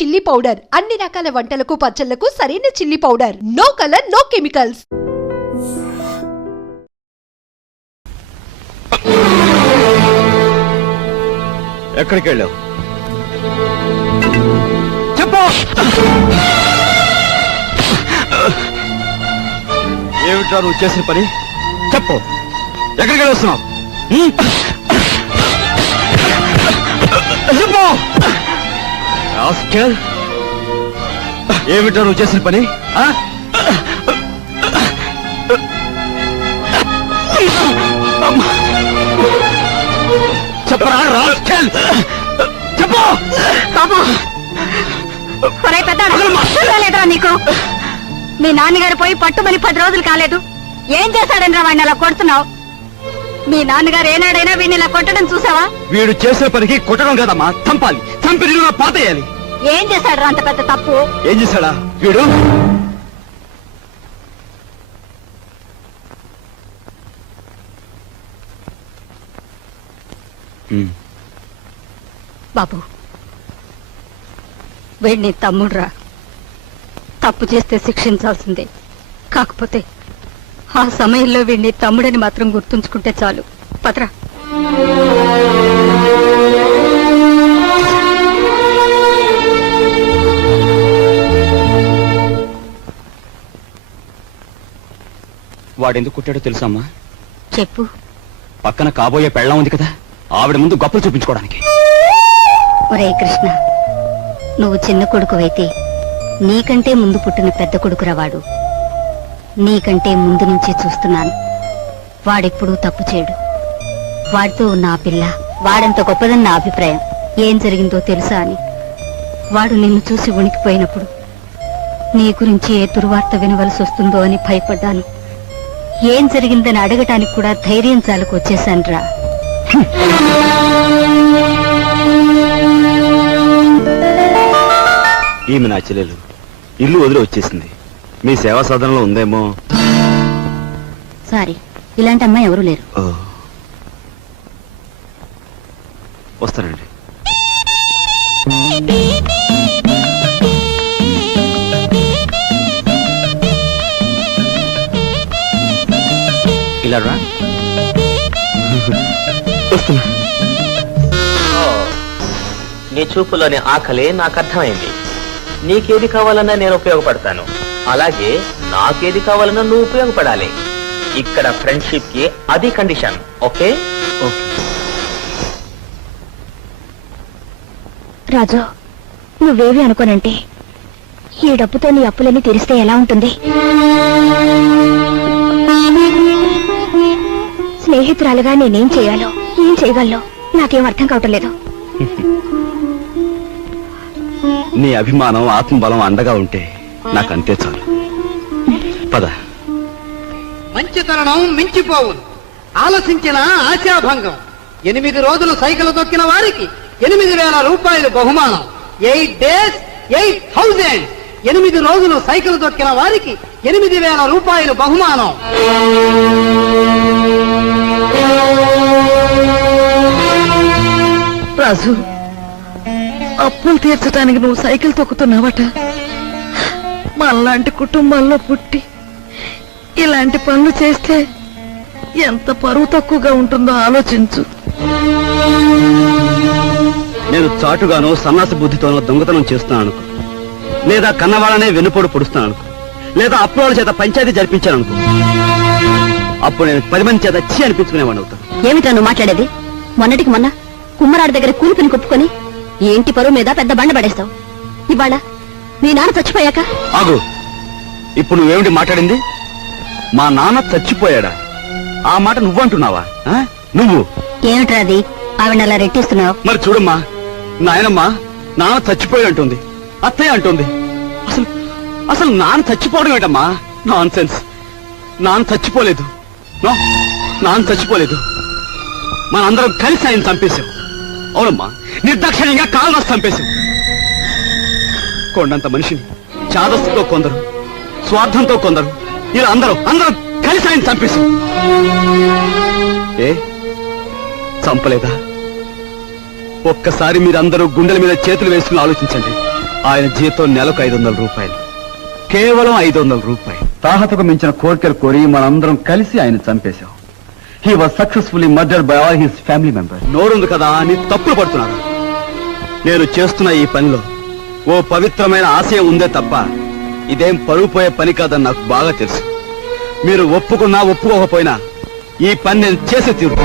Chilli powder అన్ని రకాల వంటలకు పచ్చళ్లకు సరైన chilli powder. No colour no chemicals. ఎక్కడికి వెళ్ళావు చెప్పు. ఏమిట్రా నువ్వు చేసిన పని చెప్పు. ఎక్కడికి వెళ్ళొస్తున్నావు చెప్పు. ఏమిట్రా నువ్వు చేసిన పని? చెప్పరా చెప్పు. పెద్దలేదురా నీకు? మీ నాన్నగారు పోయి పట్టుమని 10 రోజులు కాలేదు. ఏం చేశాడనరా వాడిని అలా కొడుతున్నావు? మీ నాన్నగారు ఏనాడైనా వీడిని ఇలా కొట్టడం చూసావా? వీడు చేసే పనికి కొట్టడం కదమ్మా, చంపాలి. చంపి పాతేయాలి. ఏం చేశాడు అంత పెద్ద తప్పు? ఏం చేశాడా వీడు? బాబు, వీడిని తమ్ముడురా. తప్పు చేస్తే శిక్షించాల్సిందే. కాకపోతే ఆ సమయంలో వీడిని తమ్ముడని మాత్రం గుర్తుంచుకుంటే చాలు. పత్రా. వాడెందుకు కుట్టాడో తెలుసమ్మా? చెప్పు. పక్కన కాబోయే పెళ్ళం ఉంది కదా, ఆవిడ ముందు గొప్పలు చూపించుకోవడానికి. ఒరే కృష్ణ, నువ్వు చిన్న కొడుకువైతే నీకంటే ముందు పుట్టిన పెద్ద కొడుకురా వాడు. నీకంటే ముందు నుంచి చూస్తున్నాను. వాడెప్పుడూ తప్పు చేయడు. వాడితో ఉన్న ఆ పిల్ల వాడంత గొప్పదని నా అభిప్రాయం. ఏం జరిగిందో తెలుసా అని వాడు నిన్ను చూసి వణికిపోయినప్పుడు నీ గురించి ఏ దుర్వార్త వినవలసి వస్తుందో అని భయపడ్డాను. ఏం జరిగిందని అడగటానికి కూడా ధైర్యం చాలకు వచ్చేశానురా. ఈమె నా చెల్లెలు ఇల్లు వదిలి వచ్చేసింది. మీ సేవా సాధనలో ఉందేమో. సారీ, ఇలాంటి అమ్మాయి ఎవరూ లేరు. వస్తానండి. ఇలా రా. వస్తున్నా. నీ చూపులోని ఆకలి నాకు అర్థమైంది. నీకేది కావాలన్నా నేను ఉపయోగపడతాను, అలాగే నాకేది కావాలన్నా నువ్వు ఉపయోగపడాలి. ఇక్కడ ఫ్రెండ్షిప్ కి అది కండిషన్. ఓకే? రాజు, నువ్వేవి అనుకోనంటే ఈ డబ్బుతో నీ అప్పులన్నీ తీరిస్తే ఎలా ఉంటుంది? స్నేహితురాలుగా నేనేం చేయాలో ఏం చేయగలను నాకేం అర్థం కావటం లేదు. నీ అభిమానం ఆత్మబలం అండగా ఉంటే నాకంతే చాలు. పద. మంచి తరుణం మించిపోవును, ఆలోచించిన ఆశాభంగం. 8 రోజులు సైకిల్ తొక్కిన వారికి 8,000 రూపాయలు బహుమానం. 8 days 8,000. 8 రోజులు సైకిల్ తొక్కిన వారికి 8,000 రూపాయలు బహుమానం. రాజు, అప్పులు తీర్చడానికి నువ్వు సైకిల్ తొక్కుతున్నావట. మనలాంటి కుటుంబాల్లో పుట్టి ఇలాంటి పనులు చేస్తే ఎంత పరువు తక్కువగా ఉంటుందో ఆలోచించు. నేను చాటుగానో సన్నాసి బుద్ధితోనో దొంగతనం చేస్తున్నాను అనుకో, లేదా కన్నవాళ్ళనే వెన్నుపోడు పొడుస్తున్నాను అనుకో, లేదా అప్పుల చేత పంచాయతీ జరిపించాను అనుకో, అప్పుడు నేను 10 మంది చేత చీ అనిపించుకునేవాడు అవుతాను. ఏమిటా నువ్వు మాట్లాడేది? మొన్నటికి మొన్న కుమ్మరాడి దగ్గర కూలిపిని కొప్పుకొని ఏంటి పరువు మీద పెద్ద బండ పడేస్తావు. ఇవాళ మీ నాన్న చచ్చిపోయాక ఆగు. ఇప్పుడు నువ్వేమిటి మాట్లాడింది? మా నాన్న చచ్చిపోయాడా? ఆ మాట నువ్వంటున్నావా? నువ్వు ఏమిట్రా అది? ఆవిడ అలా రెట్టిస్తున్నావు. మరి చూడమ్మా, నాయనమ్మా నాన్న చచ్చిపోయి అంటుంది, అత్తయ్య అంటుంది. అసలు అసలు నాన్న చచ్చిపోవడం ఏంటమ్మా? Non sense. నాన్న చచ్చిపోలేదు. నాన్న చచ్చిపోలేదు. మనందరం కలిసి ఆయన చంపేశాం. అవునమ్మా, నిర్దాక్షిణ్యంగా కాలు రాసి చంపేశాం. కొండంత మనిషిని చాదస్తుతో కొందరు, స్వార్థంతో కొందరు, ఇలా అందరూ కలిసి ఆయన చంపేశాం. ఏ చంపలేదా? ఒక్కసారి మీరందరూ గుండెల మీద చేతులు వేసుకుని ఆలోచించండి. ఆయన జీతం నెలకు 500 రూపాయలు, కేవలం 500 రూపాయలు. తాహతకు మించిన కోరికలు కోరి మనందరం కలిసి ఆయన చంపేశాం. He was successfully murdered by all his family members. నోరుంది కదా అని తప్పులు పడుతున్నారు. నేను చేస్తున్న ఈ పనిలో ఓ పవిత్రమైన ఆశయం ఉందే తప్ప ఇదేం పరువు పోయే పని కాదని నాకు బాగా తెలుసు. మీరు ఒప్పుకున్నా ఒప్పుకోకపోయినా ఈ పని నేను చేసి తీరు.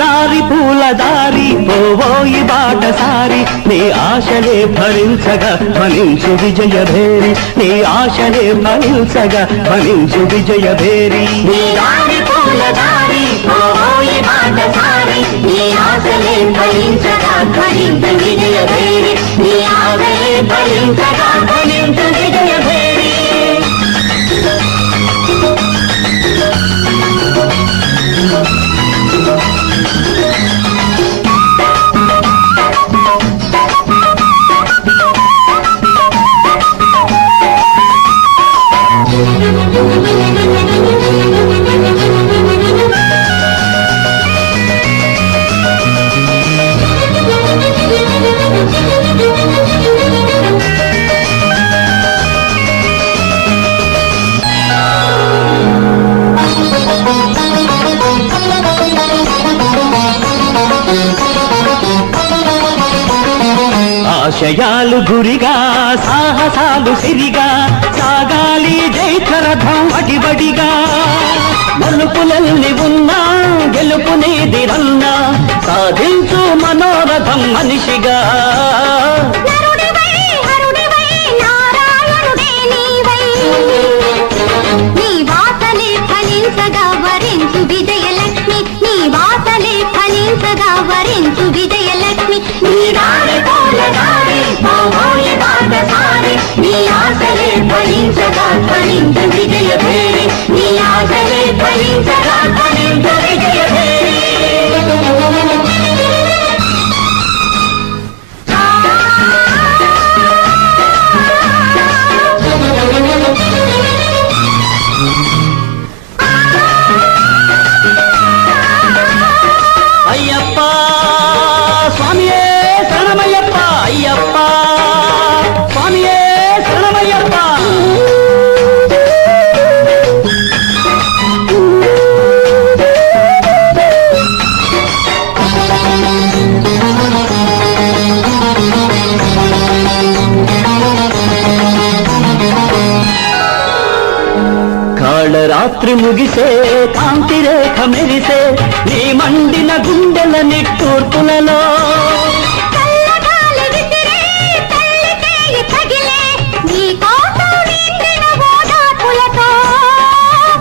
దారి పూల దారి పోవోయి బాటసారి నీ ఆశలే ఫలించగా ఫలించు విజయభేరి నీ ఆశలే ఫలించగా ఫలించు విజయభేరి నీ దారి పూల దారి పోవోయి బాటసారి నీ ఆశలే ఫలించగా ఫలించు విజయభేరి నీ ఆశలే ఫలించగా ఫలించు విజయభేరి. ఆశయాలు గురిగా సాహసాలు సిరిగా సాగాలి జైత్రరథం వడివడిగా మలుపులల్ని ఉన్నా గెలుపునేదిరన్నా సాధించు మనోరథం మనిషిగా నీ వాసలే ఫలించగా వరించు విజయలక్ష్మి నీ వాసలే ఫలించగా వరించు విజయలక్ష్మి నీ దారి పూల దారి పోవోయి బాటసారి నీ ఆశలే ఫలించగా ఫలించు విజయభేరి నీ ఆశలే ఫలించగా ఫలించు విజయభేరి. అయ్యప్ప స్వామియే శరణమయ్యప్ప అయ్యప్ప స్వామియే శరణమయ్యప్ప. కాళరాత్రి ముగిసే కాంతి రేఖ మెరిసే నీ మండిన గుండెల నిట్టూర్పులలో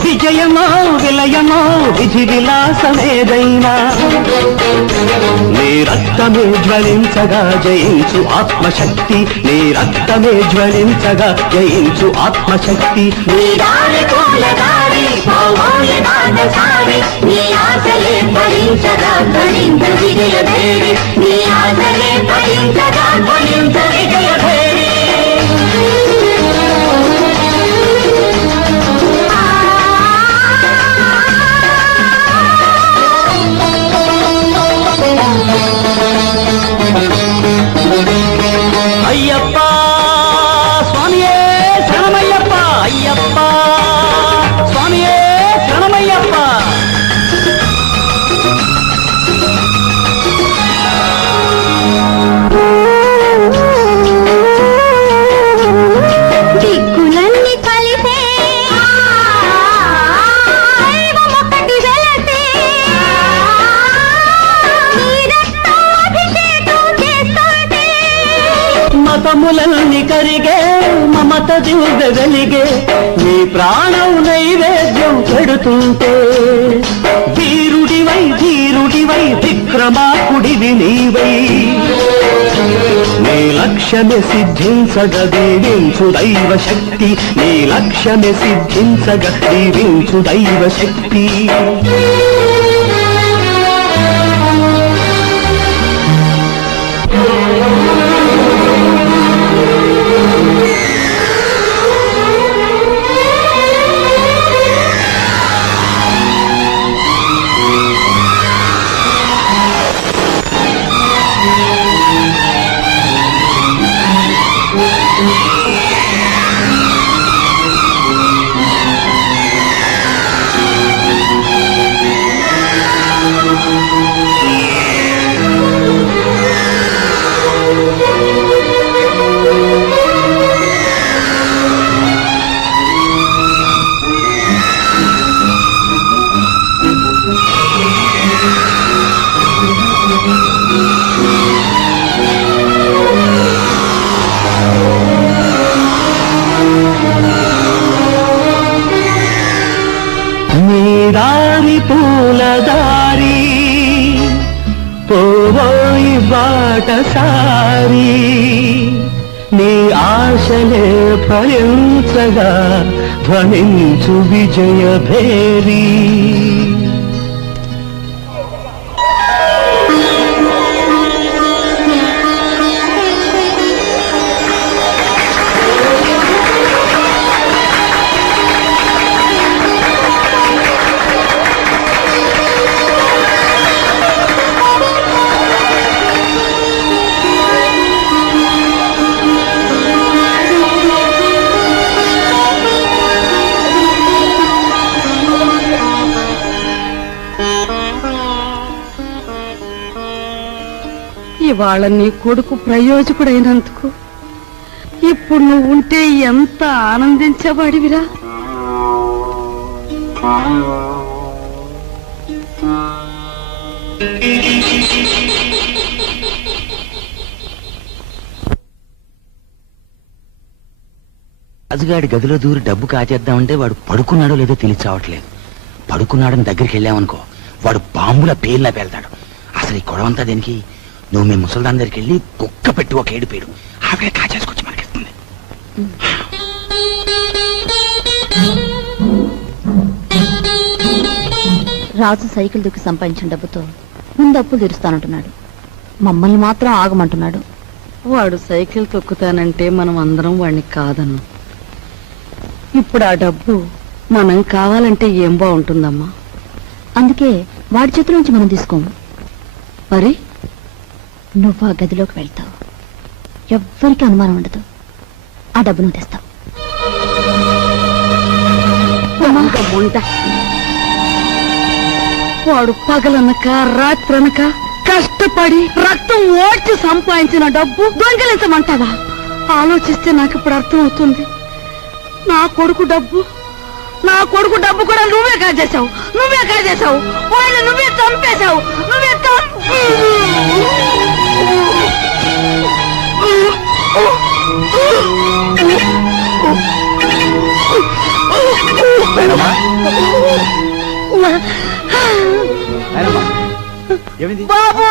విజయమో విలయమో విధి విలాసమేదైనా నీ రక్తమే జ్వలించగా జయించు ఆత్మశక్తి నీ రక్తమే జ్వలించగా జయించు ఆత్మశక్తి నీ దారి పూల దారి పోవోయి బాటసారి నీ ఆశలే ఫలించగా ఫలించు విజయభేరి నీ ఆశలే ఫలించగా ఫలించు విజయభేరి. అయ్యప్ప స్వామియే శరణమయ్యప్ప అయ్యప్ప స్వామియే శరణమయ్యప్ప. దిక్కులన్నీ కలిసే దైవమొకటి వెలసే నీ రక్తాభిషేకం చేస్తుంటే మతములన్నీ కరిగే మమత మాట దివ్వెలిగే నీ ప్రాణం నైవేద్యం పెడుతుంటే ధీరుడివై విక్రమార్కుడివి నీవై నీ లక్ష్యమే సిద్ధించగ దీవించు దైవ శక్తి నీ లక్ష్యమే సిద్ధించగ దీవించు దైవ శక్తి దారి పూలదారి పోవోయి బాటసారి నీ ఆశలే ఫలించగా ధ్వనించు విజయ భేరీ ఇవాళ నీ కొడుకు ప్రయోజకుడైనందుకు ఇప్పుడు నువ్వు ఉంటే ఎంత ఆనందించేవాడివిరా. రాజుగాడి గదిలో దూరి డబ్బు కాచేద్దామంటే వాడు పడుకున్నాడో లేదో తెలియచావట్లేదు. పడుకున్నాడని దగ్గరికి వెళ్ళామనుకో వాడు బాంబుల పేర్లా పేల్తాడు. అసలు ఈ గొడవంతా దేనికి? నువ్వు మీ ముసల్దాన్ దగ్గరికి వెళ్ళి కుక్క పెట్టి ఒక ఏడిపేడు ఆవిడ కాచేసుకొచ్చి మనకిస్తుంది. రాజు సైకిల్ దుక్కి సంపాదించిన డబ్బుతో ముందు అప్పులు తీరుస్తానంటున్నాడు. మమ్మల్ని మాత్రం ఆగమంటున్నాడు. వాడు సైకిల్ తొక్కుతానంటే మనం అందరం వాడిని కాదను. ఇప్పుడు ఆ డబ్బు మనం కావాలంటే ఏం బాగుంటుందమ్మా? అందుకే వాడి చేతుల నుంచి మనం తీసుకోము. మరి నువ్వు ఆ గదిలోకి వెళ్తావు, ఎవ్వరికి అనుమానం ఉండదు. ఆ డబ్బు నువ్వు తెస్తావు. వాడు పగలనక రాత్రనక కష్టపడి రక్తం ఓడ్చి సంపాదించిన డబ్బు దొంగిలించమంటావా? ఆలోచిస్తే నాకు ఇప్పుడు అర్థమవుతుంది. నా కొడుకు డబ్బు కూడా నువ్వే కాజేశావు. వాళ్ళు నువ్వే చంపేశావు. బాబు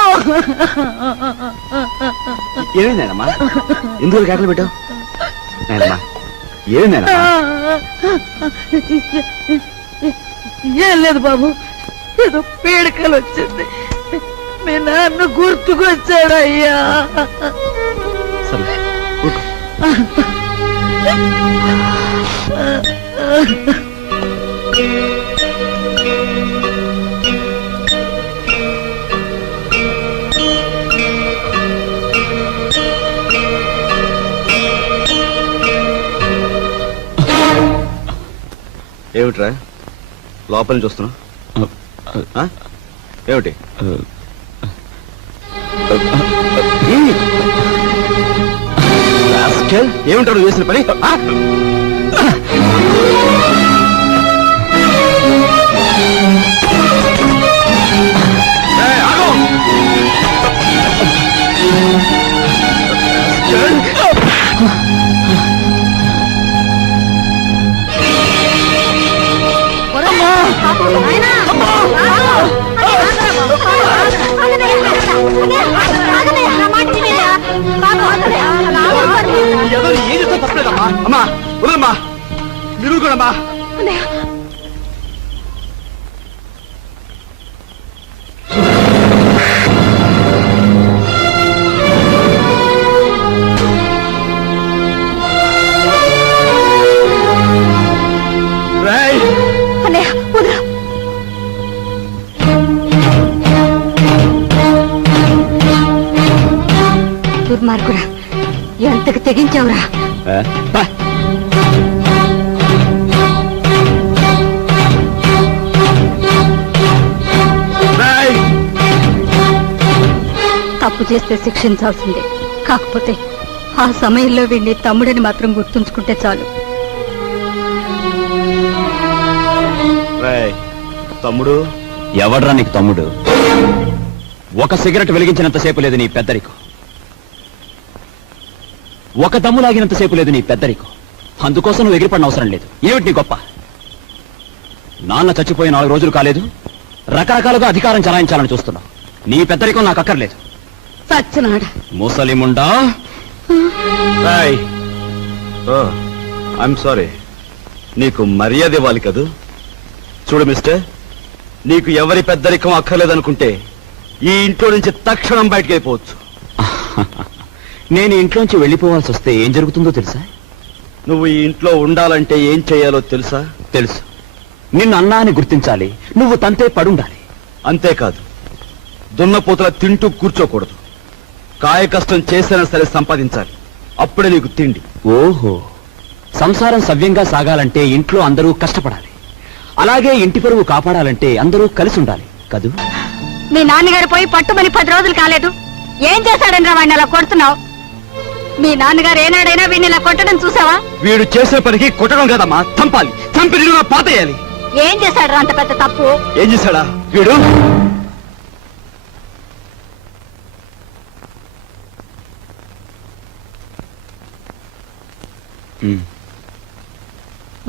ఏమైందమ్మా? ఎందుకు కేకలు పెట్టావు? ఏం లేదు బాబు, ఏదో పీడకలు వచ్చింది. మీ నాన్న గుర్తుకొచ్చాడయ్యా. సరే ఏమిట్రా లోపల నుంచి వస్తున్నా? ఏమిటి ఏమిటారు చేసిన పని? ఏం చేస్తా తప్పలేదమ్మా. అమ్మా వదలమ్మా, మీరు కూడా అమ్మా. దుర్మార్గుడా, ఎంతకు తెగించావురా? తప్పు చేస్తే శిక్షించాల్సిందే. కాకపోతే ఆ సమయంలో వీడిని తమ్ముడని మాత్రం గుర్తుంచుకుంటే చాలు. తమ్ముడు ఎవడ్రా నీకు తమ్ముడు? ఒక సిగరెట్ వెలిగించినంతసేపు లేదు నీ పెద్దరికం, ఒక దమ్ము లాగినంతసేపు లేదు నీ పెద్దరికం. అందుకోసం నువ్వు ఎగిరిపడిన అవసరం లేదు. ఏమిటి నీ గొప్ప? నాన్న చచ్చిపోయి 4 రోజులు కాలేదు, రకరకాలుగా అధికారం చలాయించాలని చూస్తున్నావు. నీ పెద్దరికం నాకు అక్కర్లేదు. సచ్చినాడు ముసలిముండా. ఐఎమ్ సారీ, నీకు మర్యాద ఇవ్వాలి కదూ. చూడు మిస్టర్, నీకు ఎవరి పెద్దరికం అక్కర్లేదనుకుంటే ఈ ఇంట్లో నుంచి తక్షణం బయటకు వెళ్ళిపోవచ్చు. నేను ఇంట్లోంచి వెళ్ళిపోవాల్సి వస్తే ఏం జరుగుతుందో తెలుసా? నువ్వు ఈ ఇంట్లో ఉండాలంటే ఏం చేయాలో తెలుసా? తెలుసు. నిన్ను అన్నా అని గుర్తించాలి, నువ్వు తంతే పడుండాలి. అంతేకాదు, దున్నపోతల తింటూ కూర్చోకూడదు. కాయ కష్టం చేసినా సరే సంపాదించాలి, అప్పుడే నీకు తిండి. ఓహో, సంసారం సవ్యంగా సాగాలంటే ఇంట్లో అందరూ కష్టపడాలి. అలాగే ఇంటి పరువు కాపాడాలంటే అందరూ కలిసి ఉండాలి కదూ. మీ నాన్నగారు పోయి పట్టుమని 10 రోజులు కాలేదు. ఏం చేశాడని రా వాడిని అలా కొడుతున్నావు? మీ నాన్నగారు ఏనాడైనా వీడిని ఇలా కొట్టడం చూసావా? వీడు చేసే పనికి కొట్టడం కదమ్మా, చంపాలి. చంపి నిలువుగా పాతేయాలి. ఏం చేశాడు అంత పెద్ద తప్పు? ఏం చేశాడా వీడు?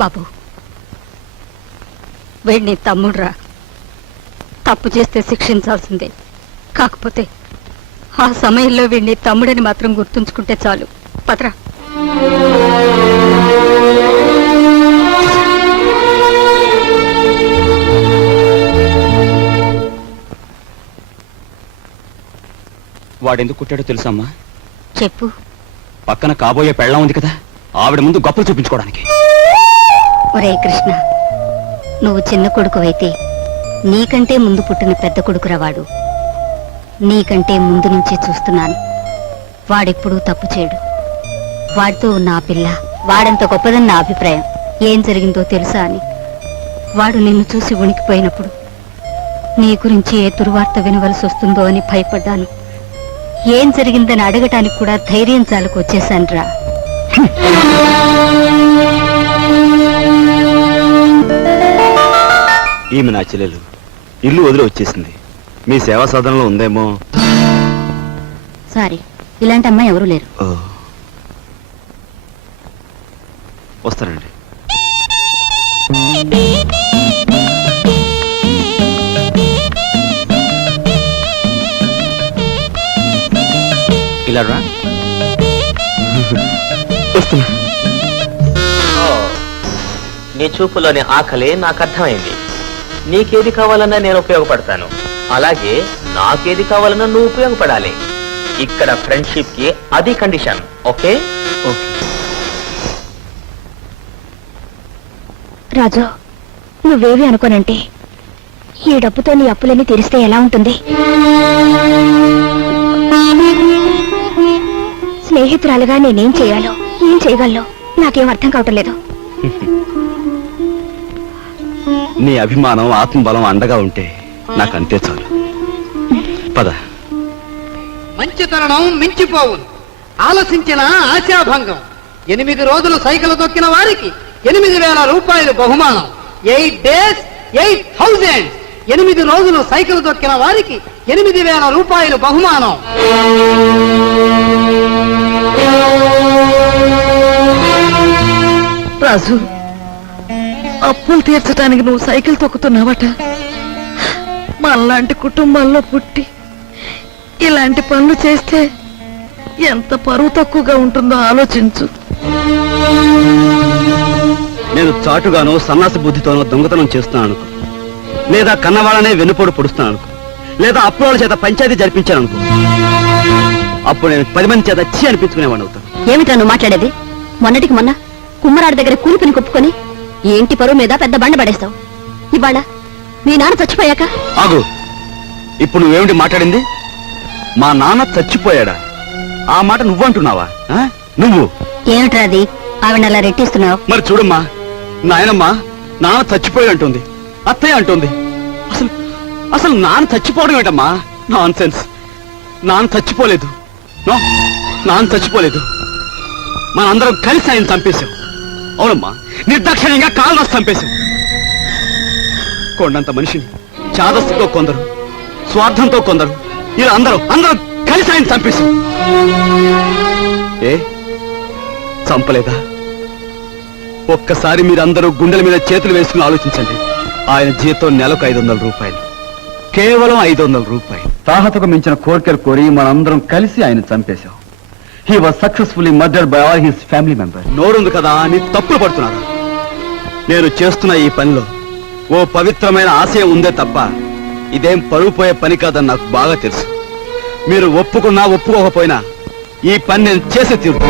బాబు, వీడిని తమ్ముడురా. తప్పు చేస్తే శిక్షించాల్సిందే. కాకపోతే ఆ సమయంలో వీడిని తమ్ముడని మాత్రం గుర్తుంచుకుంటే చాలు. పదరా. వాడెందుకు కుట్టాడో తెలుసమ్మా? చెప్పు. పక్కన కాబోయే పెళ్ళం ఉంది కదా, ఆవిడ ముందు గొప్పలు చూపించుకోవడానికి. ఒరే కృష్ణ, నువ్వు చిన్న కొడుకువైతే నీకంటే ముందు పుట్టిన పెద్ద కొడుకురా వాడు. నీకంటే ముందు నుంచి చూస్తున్నాను. వాడెప్పుడూ తప్పు చేయడు. వాడితో ఉన్న ఆ పిల్ల వాడంత గొప్పదని నా అభిప్రాయం. ఏం జరిగిందో తెలుసా అని వాడు నిన్ను చూసి ఉనికిపోయినప్పుడు నీ గురించి ఏ దుర్వార్త వినవలసి వస్తుందో అని భయపడ్డాను. ఏం జరిగిందని అడగటానికి కూడా ధైర్యం చాలకు వచ్చేశానురా. ఈమె నా చెల్లెలు ఇల్లు వదిలి వచ్చేసింది. మీ సేవా సాధనలో ఉందేమో. సారీ, ఇలాంటి అమ్మాయి ఎవరూ లేరు. వస్తానండి. ఇలా రా. వస్తున్నా. నీ చూపులోని ఆకలి నాకు అర్థమైంది. నీకేది కావాలన్నా నేను ఉపయోగపడతాను, అలాగే నాకేది కావాలన్నా నువ్వు ఉపయోగపడాలి. ఇక్కడ ఫ్రెండ్షిప్ కి అది కండిషన్. ఓకే? ఓకే. రాజు, నువ్వేవి అనుకోనంటే ఈ డబ్బుతో నీ అప్పులన్నీ తీరిస్తే ఎలా ఉంటుంది? స్నేహితురాలుగా నేనేం చేయాలో ఏం చేయగలను నాకేం అర్థం కావటం లేదు. నీ అభిమానం ఆత్మబలం అండగా ఉంటే నాకంతే చాలు. పద. మంచి తరుణం మించిపోవును, ఆలసించిన ఆశాభంగం. 8 రోజులు సైకిల్ తొక్కిన వారికి 8,000 రూపాయలు బహుమానం. 8 days 8,000. 8 రోజులు సైకిల్ తొక్కిన వారికి 8,000 రూపాయలు బహుమానం. రాజు, అప్పులు తీర్చడానికి నువ్వు సైకిల్ తొక్కుతున్నావట. మనలాంటి కుటుంబాల్లో పుట్టి ఇలాంటి పనులు చేస్తే ఎంత పరువు తక్కువగా ఉంటుందో ఆలోచించు. నేను చాటుగానో సన్నాసి బుద్ధితోనో దొంగతనం చేస్తున్నాను అనుకో, లేదా కన్నవాళ్ళనే వెన్నుపోటు పొడుస్తున్నాను అనుకో, లేదా అప్పుల చేత పంచాయతీ జరిపించాను అనుకో, అప్పుడు నేను 10 మంది చేత చీ అనిపించుకునేవాడిని అవుతాను. ఏమిటా నువ్వు మాట్లాడేది? మొన్నటికి మొన్న కుమ్మరాడి దగ్గర కూలిపిని కొప్పుకొని ఈ ఇంటి పరువు మీద పెద్ద బండ పడేస్తావు. ఇవాళ మీ నాన్న చచ్చిపోయాక ఆగు, ఇప్పుడు నువ్వేమిటి మాట్లాడింది? మా నాన్న చచ్చిపోయాడా? ఆ మాట నువ్వంటున్నావా? నువ్వు ఏమిట్రా అది? ఆవిడ అలా రెట్టిస్తున్నావు. మరి చూడమ్మా, నాయనమ్మా నాన్న చచ్చిపోయి అంటుంది, అత్తయ్య అంటుంది. అసలు అసలు నాన్న చచ్చిపోవడం ఏంటమ్మా? Non sense. నాన్న చచ్చిపోలేదు. నో, నాన్న చచ్చిపోలేదు. మనందరం కలిసి ఆయన చంపేశాం. అవునమ్మా, నిర్దాక్షిణ్యంగా కాలు రాసి చంపేశాం. కొండంత మనిషిని చాదస్తుతో కొందరు, స్వార్థంతో కొందరు, ఇలా అందరూ కలిసి ఆయన చంపేశాం. ఏ చంపలేదా? ఒక్కసారి మీరందరూ గుండెల మీద చేతులు వేసుకుని ఆలోచించండి. ఆయన జీతం నెలకు 500 రూపాయలు, కేవలం 500 రూపాయలు. తాహతకు మించిన కోరికలు కోరి మనందరం కలిసి ఆయన చంపేశాం. He was successfully murdered by all his family member. నోరుంది కదా అని తప్పులు పడుతున్నారు. నేను చేస్తున్న ఈ పనిలో ఓ పవిత్రమైన ఆశయం ఉందే తప్ప ఇదేం పరువు పోయే పని కాదని నాకు బాగా తెలుసు. మీరు ఒప్పుకున్నా ఒప్పుకోకపోయినా ఈ పని నేను చేసే తీరు.